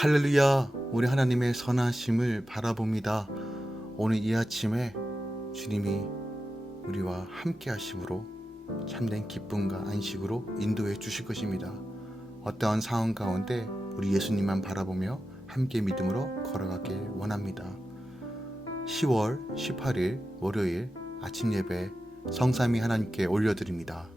할렐루야, 우리 하나님의 선하심을 바라봅니다. 오늘 이 아침에 주님이 우리와 함께 하심으로 참된 기쁨과 안식으로 인도해 주실 것입니다. 어떠한 상황 가운데 우리 예수님만 바라보며 함께 믿음으로 걸어가길 원합니다. 10월 18일 월요일 아침 예배 성삼위 하나님께 올려드립니다.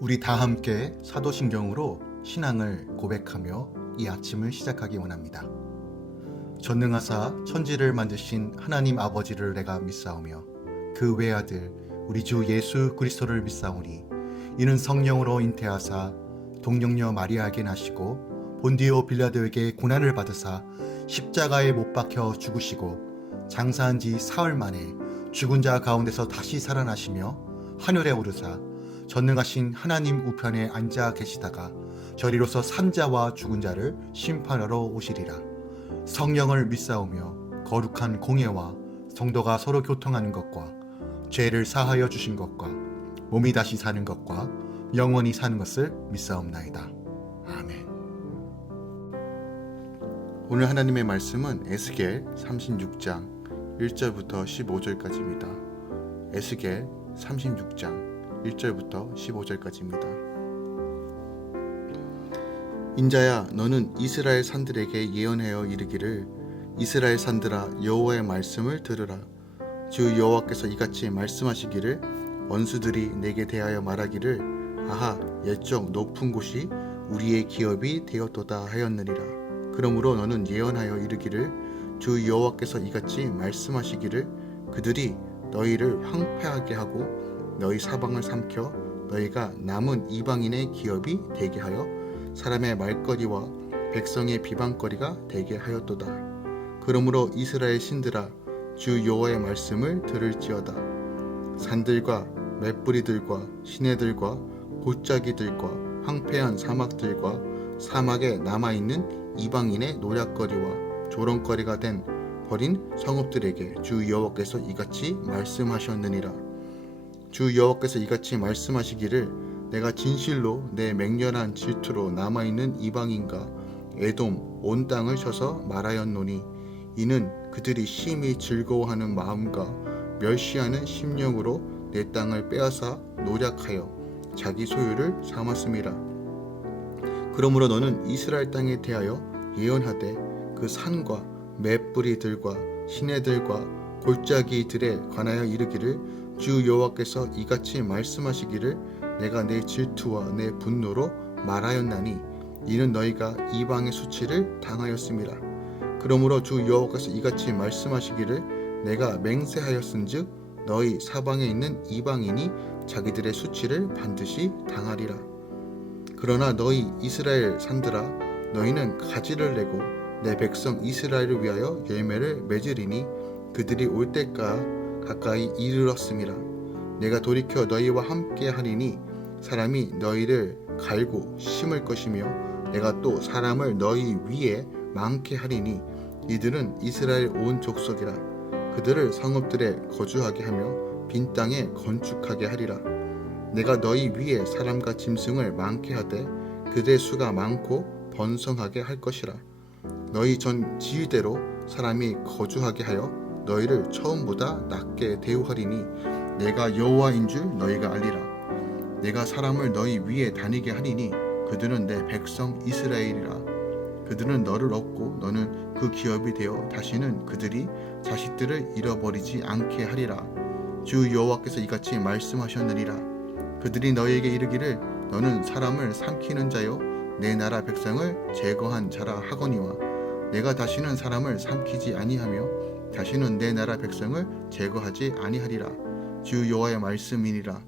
우리 다 함께 사도신경으로 신앙을 고백하며 이 아침을 시작하기 원합니다. 전능하사 천지를 만드신 하나님 아버지를 내가 믿사오며 그 외아들 우리 주 예수 그리스도를 믿사오니 이는 성령으로 잉태하사 동정녀 마리아에게 나시고 본디오 빌라도에게 고난을 받으사 십자가에 못 박혀 죽으시고 장사한 지 사흘 만에 죽은 자 가운데서 다시 살아나시며 하늘에 오르사 전능하신 하나님 우편에 앉아 계시다가 저리로서 산자와 죽은 자를 심판하러 오시리라. 성령을 믿사오며 거룩한 공예와 성도가 서로 교통하는 것과 죄를 사하여 주신 것과 몸이 다시 사는 것과 영원히 사는 것을 믿사옵나이다. 아멘. 오늘 하나님의 말씀은 에스겔 36장 1절부터 15절까지입니다. 에스겔 36장 1절부터 15절까지입니다. 인자야, 너는 이스라엘 산들에게 예언하여 이르기를 이스라엘 산들아, 여호와의 말씀을 들으라. 주 여호와께서 이같이 말씀하시기를 원수들이 내게 대하여 말하기를 아하, 옛적 높은 곳이 우리의 기업이 되었도다 하였느니라. 그러므로 너는 예언하여 이르기를 주 여호와께서 이같이 말씀하시기를 그들이 너희를 황폐하게 하고 너희 사방을 삼켜 너희가 남은 이방인의 기업이 되게 하여 사람의 말거리와 백성의 비방거리가 되게 하였도다. 그러므로 이스라엘 신들아, 주 여호와의 말씀을 들을지어다. 산들과 맷뿌리들과 시내들과 골짜기들과 황폐한 사막들과 사막에 남아있는 이방인의 노략거리와 조롱거리가 된 버린 성읍들에게 주 여호와께서 이같이 말씀하셨느니라. 주 여호와께서 이같이 말씀하시기를 내가 진실로 내 맹렬한 질투로 남아있는 이방인과 에돔 온 땅을 쳐서 말하였노니 이는 그들이 심히 즐거워하는 마음과 멸시하는 심령으로 내 땅을 빼앗아 노략하여 자기 소유를 삼았음이라. 그러므로 너는 이스라엘 땅에 대하여 예언하되 그 산과 맷뿌리들과 시내들과 골짜기들에 관하여 이르기를 주 여호와께서 이같이 말씀하시기를 내가 내 질투와 내 분노로 말하였나니 이는 너희가 이방의 수치를 당하였음이라. 그러므로 주 여호와께서 이같이 말씀하시기를 내가 맹세하였은즉 너희 사방에 있는 이방인이 자기들의 수치를 반드시 당하리라. 그러나 너희 이스라엘 산들아, 너희는 가지를 내고 내 백성 이스라엘을 위하여 열매를 맺으리니 그들이 올 때가 가까이 이르렀음이라. 내가 돌이켜 너희와 함께 하리니 사람이 너희를 갈고 심을 것이며 내가 또 사람을 너희 위에 많게 하리니 이들은 이스라엘 온 족속이라. 그들을 성읍들에 거주하게 하며 빈 땅에 건축하게 하리라. 내가 너희 위에 사람과 짐승을 많게 하되 그들의 수가 많고 번성하게 할 것이라. 너희 전 지위대로 사람이 거주하게 하여 너희를 처음보다 낮게 대우하리니 내가 여호와인 줄 너희가 알리라. 내가 사람을 너희 위에 다니게 하리니 그들은 내 백성 이스라엘이라. 그들은 너를 얻고 너는 그 기업이 되어 다시는 그들이 자식들을 잃어버리지 않게 하리라. 주 여호와께서 이같이 말씀하셨느니라. 그들이 너희에게 이르기를 너는 사람을 삼키는 자요 내 나라 백성을 제거한 자라 하거니와 내가 다시는 사람을 삼키지 아니하며 다시는 내 나라 백성을 제거하지 아니하리라. 주 여호와의 말씀이니라.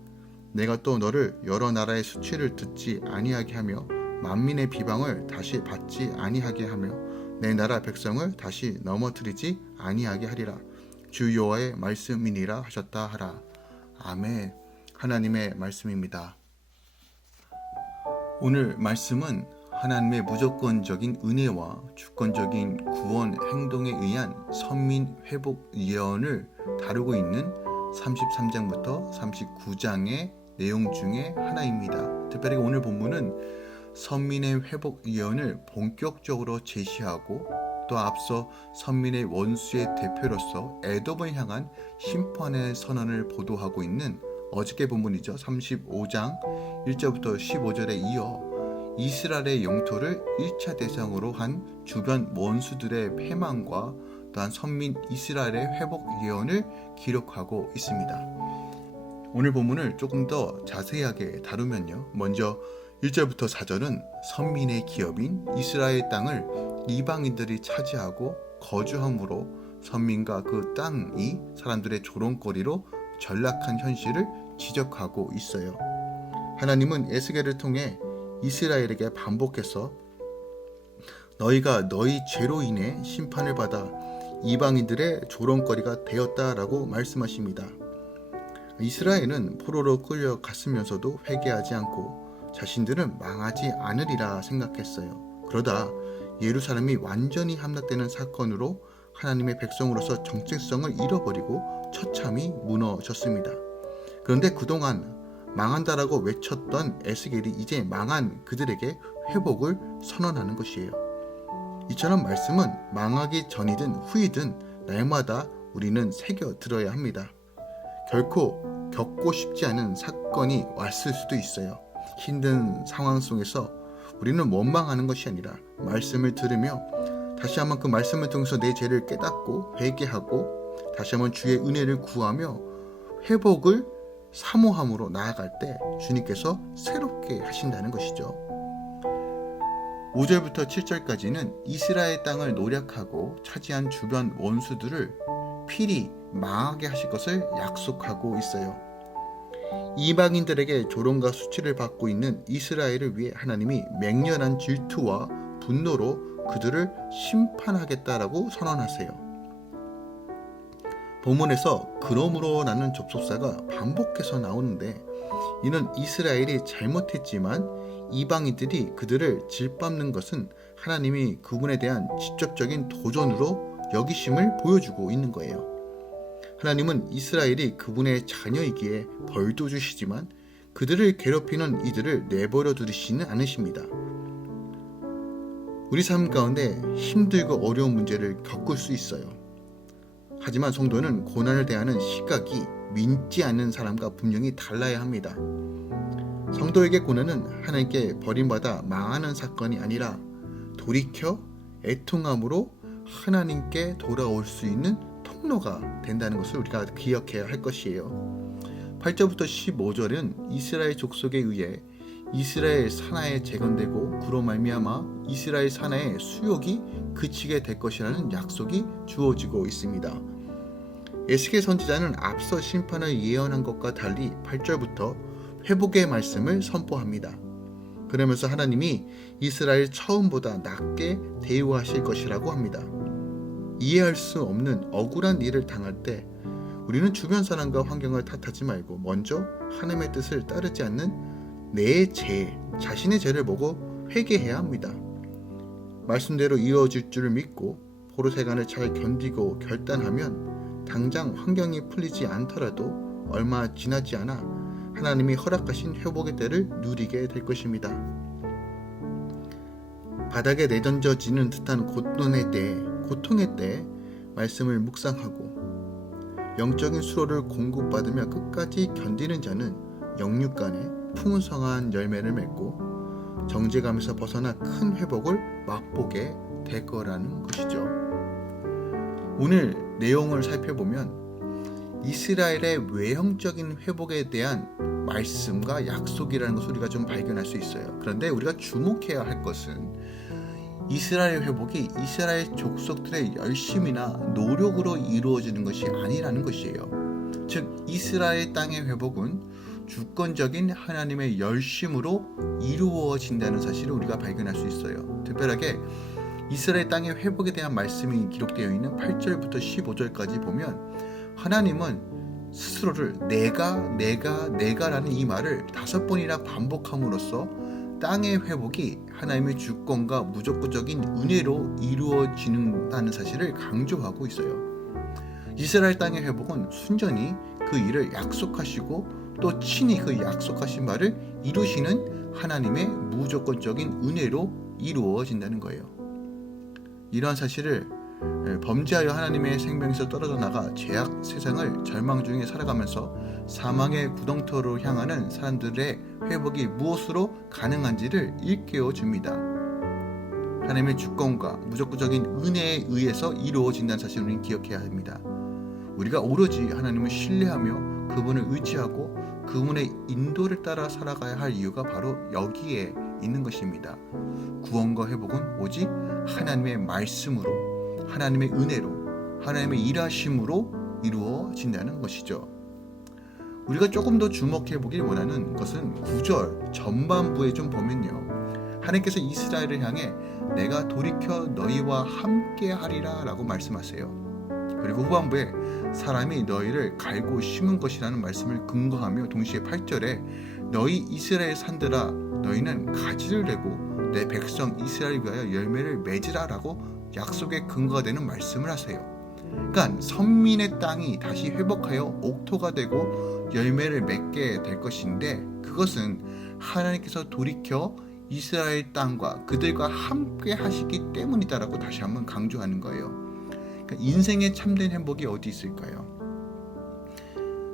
내가 또 너를 여러 나라의 수치를 듣지 아니하게 하며 만민의 비방을 다시 받지 아니하게 하며 내 나라 백성을 다시 넘어뜨리지 아니하게 하리라. 주 여호와의 말씀이니라 하셨다 하라. 아멘. 하나님의 말씀입니다. 오늘 말씀은 하나님의 무조건적인 은혜와 주권적인 구원 행동에 의한 선민 회복 예언을 다루고 있는 33장부터 39장의 내용 중에 하나입니다. 특별히 오늘 본문은 선민의 회복 예언을 본격적으로 제시하고 또 앞서 선민의 원수의 대표로서 에돔을 향한 심판의 선언을 보도하고 있는 어저께 본문이죠. 35장 1절부터 15절에 이어 이스라엘의 영토를 1차 대상으로 한 주변 원수들의 패망과 또한 선민 이스라엘의 회복 예언을 기록하고 있습니다. 오늘 본문을 조금 더 자세하게 다루면요. 먼저 1절부터 4절은 선민의 기업인 이스라엘 땅을 이방인들이 차지하고 거주함으로 선민과 그 땅이 사람들의 조롱거리로 전락한 현실을 지적하고 있어요. 하나님은 에스겔을 통해 이스라엘에게 반복해서 너희가 너희 죄로 인해 심판을 받아 이방인들의 조롱거리가 되었다라고 말씀하십니다. 이스라엘은 포로로 끌려갔으면서도 회개하지 않고 자신들은 망하지 않으리라 생각했어요. 그러다 예루살렘이 완전히 함락되는 사건으로 하나님의 백성으로서 정체성을 잃어버리고 처참히 무너졌습니다. 그런데 그동안 망한다라고 외쳤던 에스겔이 이제 망한 그들에게 회복을 선언하는 것이에요. 이처럼 말씀은 망하기 전이든 후이든 날마다 우리는 새겨 들어야 합니다. 결코 겪고 싶지 않은 사건이 왔을 수도 있어요. 힘든 상황 속에서 우리는 원망하는 것이 아니라 말씀을 들으며 다시 한번 그 말씀을 통해서 내 죄를 깨닫고 회개하고 다시 한번 주의 은혜를 구하며 회복을 사모함으로 나아갈 때 주님께서 새롭게 하신다는 것이죠. 5절부터 7절까지는 이스라엘 땅을 노략하고 차지한 주변 원수들을 필히 망하게 하실 것을 약속하고 있어요. 이방인들에게 조롱과 수치를 받고 있는 이스라엘을 위해 하나님이 맹렬한 질투와 분노로 그들을 심판하겠다라고 선언하세요. 본문에서 그러므로 라는 접속사가 반복해서 나오는데 이는 이스라엘이 잘못했지만 이방인들이 그들을 질밟는 것은 하나님이 그분에 대한 직접적인 도전으로 여기심을 보여주고 있는 거예요. 하나님은 이스라엘이 그분의 자녀이기에 벌도 주시지만 그들을 괴롭히는 이들을 내버려 두시지는 않으십니다. 우리 삶 가운데 힘들고 어려운 문제를 겪을 수 있어요. 하지만 성도는 고난을 대하는 시각이 믿지 않는 사람과 분명히 달라야 합니다. 성도에게 고난은 하나님께 버림받아 망하는 사건이 아니라 돌이켜 애통함으로 하나님께 돌아올 수 있는 통로가 된다는 것을 우리가 기억해야 할 것이에요. 8절부터 15절은 이스라엘 족속에 의해 이스라엘 산하에 재건되고 그로 말미암아 이스라엘 산하의 수욕이 그치게 될 것이라는 약속이 주어지고 있습니다. 에스겔 선지자는 앞서 심판을 예언한 것과 달리 8절부터 회복의 말씀을 선포합니다. 그러면서 하나님이 이스라엘 처음보다 낮게 대우하실 것이라고 합니다. 이해할 수 없는 억울한 일을 당할 때 우리는 주변 사람과 환경을 탓하지 말고 먼저 하나님의 뜻을 따르지 않는 내 죄, 자신의 죄를 보고 회개해야 합니다. 말씀대로 이루어질 줄을 믿고 포로세간을 잘 견디고 결단하면 당장 환경이 풀리지 않더라도 얼마 지나지 않아 하나님이 허락하신 회복의 때를 누리게 될 것입니다. 바닥에 내던져지는 듯한 고통의 때 말씀을 묵상하고 영적인 수로를 공급받으며 끝까지 견디는 자는 영육간에 풍성한 열매를 맺고 정죄감에서 벗어나 큰 회복을 맛보게 될 거라는 것이죠. 오늘 내용을 살펴보면 이스라엘의 외형적인 회복에 대한 말씀과 약속이라는 것을 우리가 좀 발견할 수 있어요. 그런데 우리가 주목해야 할 것은 이스라엘 회복이 이스라엘 족속들의 열심이나 노력으로 이루어지는 것이 아니라는 것이에요. 즉 이스라엘 땅의 회복은 주권적인 하나님의 열심으로 이루어진다는 사실을 우리가 발견할 수 있어요. 특별하게 이스라엘 땅의 회복에 대한 말씀이 기록되어 있는 8절부터 15절까지 보면 하나님은 스스로를 내가라는 이 말을 5번이나 반복함으로써 땅의 회복이 하나님의 주권과 무조건적인 은혜로 이루어진다는 사실을 강조하고 있어요. 이스라엘 땅의 회복은 순전히 그 일을 약속하시고 또 친히 그 약속하신 바를 이루시는 하나님의 무조건적인 은혜로 이루어진다는 거예요. 이러한 사실을 범죄하여 하나님의 생명에서 떨어져 나가 죄악 세상을 절망 중에 살아가면서 사망의 구덩텅으로 향하는 사람들의 회복이 무엇으로 가능한지를 일깨워 줍니다. 하나님의 주권과 무조건적인 은혜에 의해서 이루어진다는 사실을 우리는 기억해야 합니다. 우리가 오로지 하나님을 신뢰하며 그분을 의지하고 그분의 인도를 따라 살아가야 할 이유가 바로 여기에 있는 것입니다. 구원과 회복은 오직 하나님의 말씀으로, 하나님의 은혜로, 하나님의 일하심으로 이루어진다는 것이죠. 우리가 조금 더 주목해 보길 원하는 것은 9절 전반부에 좀 보면요, 하나님께서 이스라엘을 향해 내가 돌이켜 너희와 함께 하리라 라고 말씀하세요. 그리고 후반부에 사람이 너희를 갈고 심은 것이라는 말씀을 근거하며 동시에 8절에 너희 이스라엘 산들아 너희는 가지를 내고 내 백성 이스라엘 위하여 열매를 맺으라 라고 약속의 근거가 되는 말씀을 하세요. 그러니까 선민의 땅이 다시 회복하여 옥토가 되고 열매를 맺게 될 것인데, 그것은 하나님께서 돌이켜 이스라엘 땅과 그들과 함께 하시기 때문이다라고 다시 한번 강조하는 거예요. 그러니까 인생의 참된 행복이 어디 있을까요?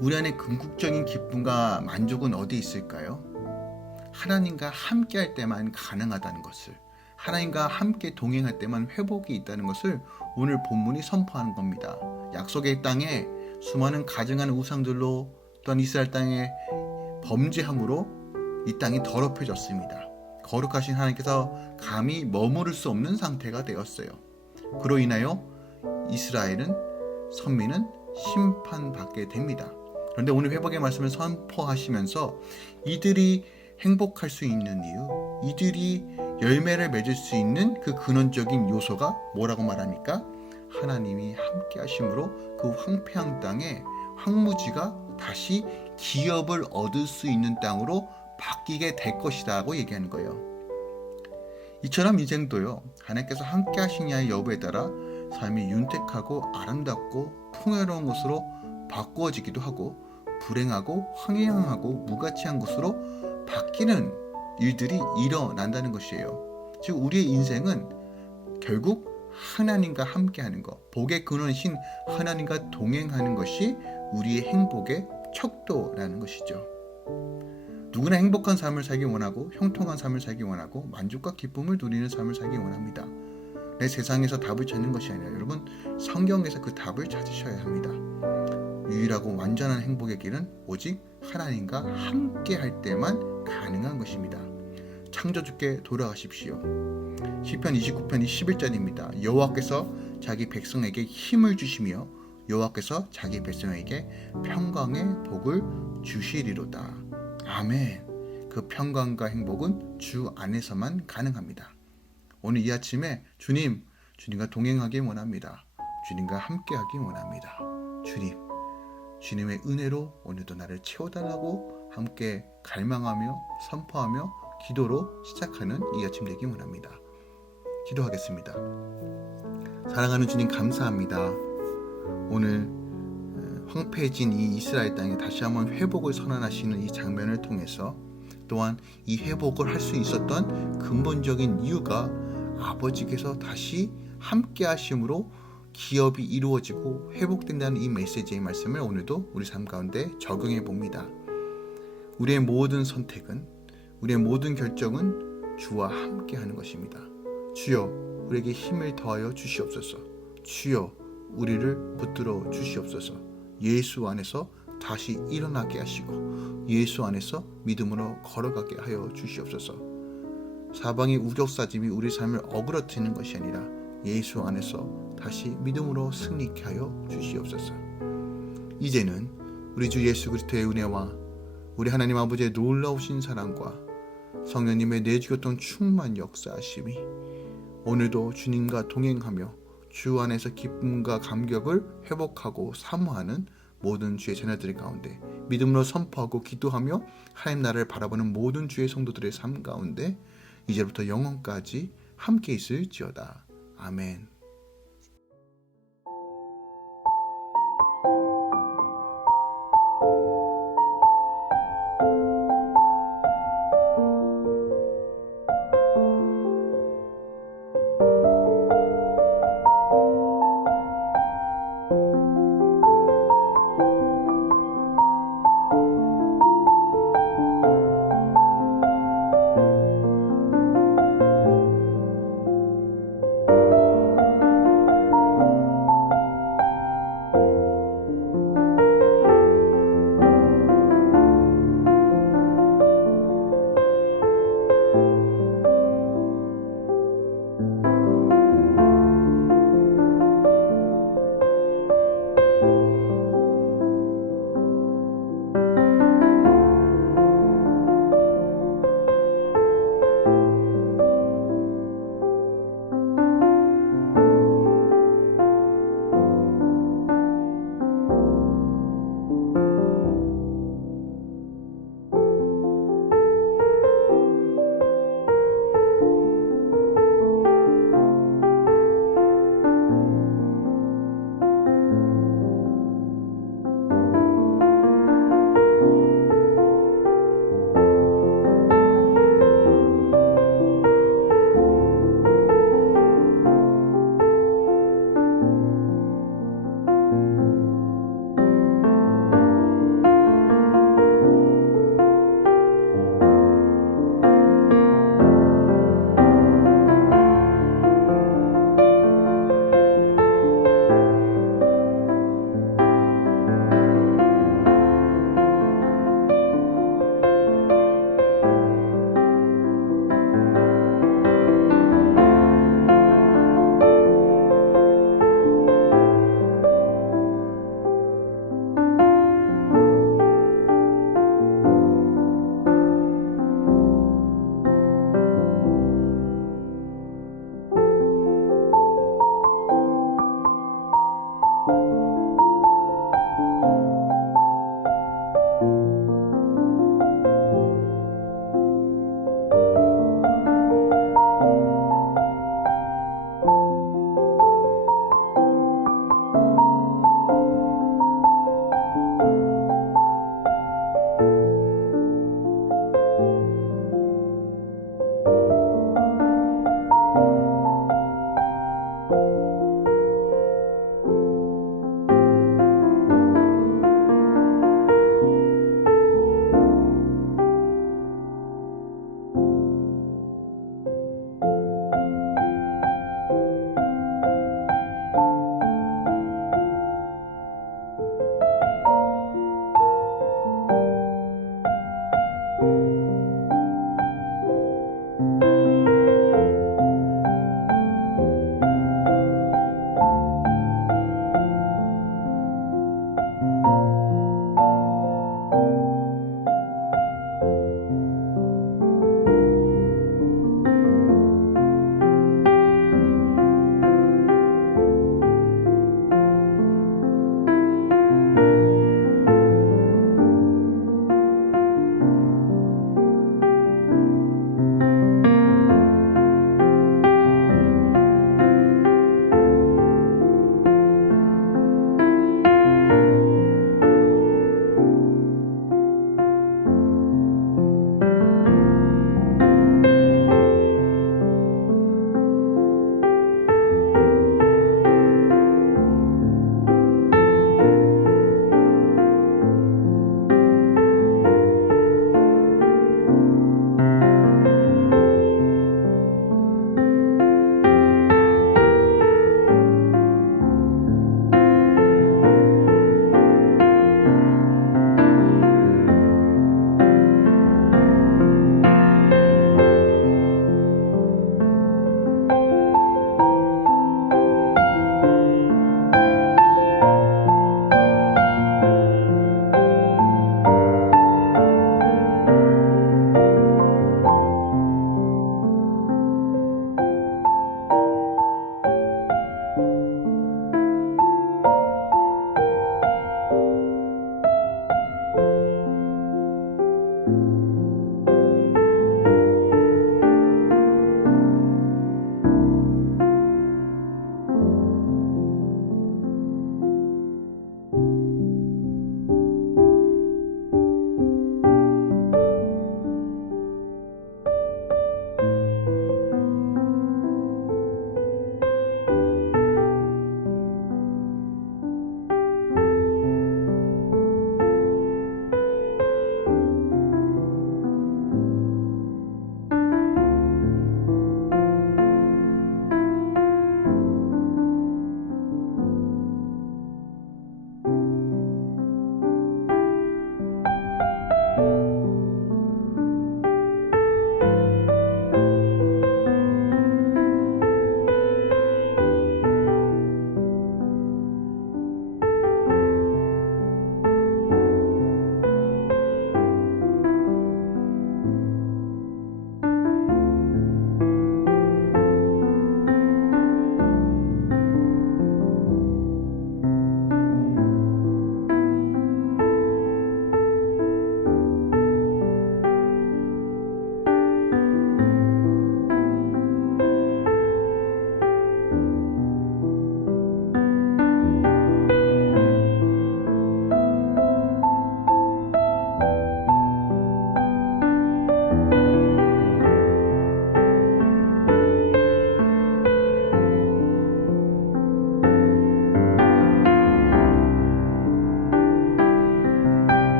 우리 안에 궁극적인 기쁨과 만족은 어디 있을까요? 하나님과 함께 할 때만 가능하다는 것을, 하나님과 함께 동행할 때만 회복이 있다는 것을 오늘 본문이 선포하는 겁니다. 약속의 땅에 수많은 가증한 우상들로 또한 이스라엘 땅에 범죄함으로 이 땅이 더럽혀졌습니다. 거룩하신 하나님께서 감히 머무를 수 없는 상태가 되었어요. 그로 인하여 이스라엘은, 선민은 심판받게 됩니다. 그런데 오늘 회복의 말씀을 선포하시면서 이들이 행복할 수 있는 이유, 이들이 열매를 맺을 수 있는 그 근원적인 요소가 뭐라고 말합니까? 하나님이 함께 하심으로 그 황폐한 땅에 황무지가 다시 기업을 얻을 수 있는 땅으로 바뀌게 될 것이다 고 얘기하는 거예요. 이처럼 인생도요, 하나님께서 함께 하시냐의 여부에 따라 삶이 윤택하고 아름답고 풍요로운 것으로 바꾸어지기도 하고 불행하고 황량하고 무가치한 것으로 바뀌는 일들이 일어난다는 것이에요. 즉 우리의 인생은 결국 하나님과 함께하는 것, 복의 근원이신 하나님과 동행하는 것이 우리의 행복의 척도라는 것이죠. 누구나 행복한 삶을 살기 원하고 형통한 삶을 살기 원하고 만족과 기쁨을 누리는 삶을 살기 원합니다. 내 세상에서 답을 찾는 것이 아니라 여러분, 성경에서 그 답을 찾으셔야 합니다. 유일하고 완전한 행복의 길은 오직 하나님과 함께 할 때만 가능한 것입니다. 창조주께 돌아가십시오. 시편 29편 11절입니다. 여호와께서 자기 백성에게 힘을 주시며 여호와께서 자기 백성에게 평강의 복을 주시리로다. 아멘. 그 평강과 행복은 주 안에서만 가능합니다. 오늘 이 아침에 주님과 동행하기 원합니다. 주님과 함께하기 원합니다. 주님의 은혜로 오늘도 나를 채워달라고 함께 갈망하며 선포하며 기도로 시작하는 이 아침 되기 원합니다. 기도하겠습니다. 사랑하는 주님, 감사합니다. 오늘 황폐해진 이 이스라엘 땅에 다시 한번 회복을 선언하시는 이 장면을 통해서 또한 이 회복을 할 수 있었던 근본적인 이유가 아버지께서 다시 함께 하심으로 기업이 이루어지고 회복된다는 이 메시지의 말씀을 오늘도 우리 삶 가운데 적용해 봅니다. 우리의 모든 선택은, 우리의 모든 결정은 주와 함께 하는 것입니다. 주여, 우리에게 힘을 더하여 주시옵소서. 주여, 우리를 붙들어 주시옵소서. 예수 안에서 다시 일어나게 하시고 예수 안에서 믿음으로 걸어가게 하여 주시옵소서. 사방의 우격사짐이 우리 삶을 어그러뜨리는 것이 아니라 예수 안에서 다시 믿음으로 승리케 하여 주시옵소서. 이제는 우리 주 예수 그리스도의 은혜와 우리 하나님 아버지의 놀라우신 사랑과 성령님의 내주교통 충만 역사하심이 오늘도 주님과 동행하며 주 안에서 기쁨과 감격을 회복하고 사모하는 모든 주의 자녀들 가운데 믿음으로 선포하고 기도하며 하나님 나라를 바라보는 모든 주의 성도들의 삶 가운데 이제부터 영원까지 함께 있을지어다. 아멘.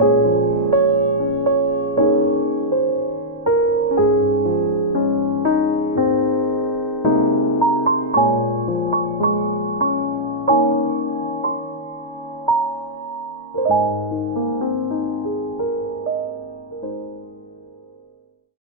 주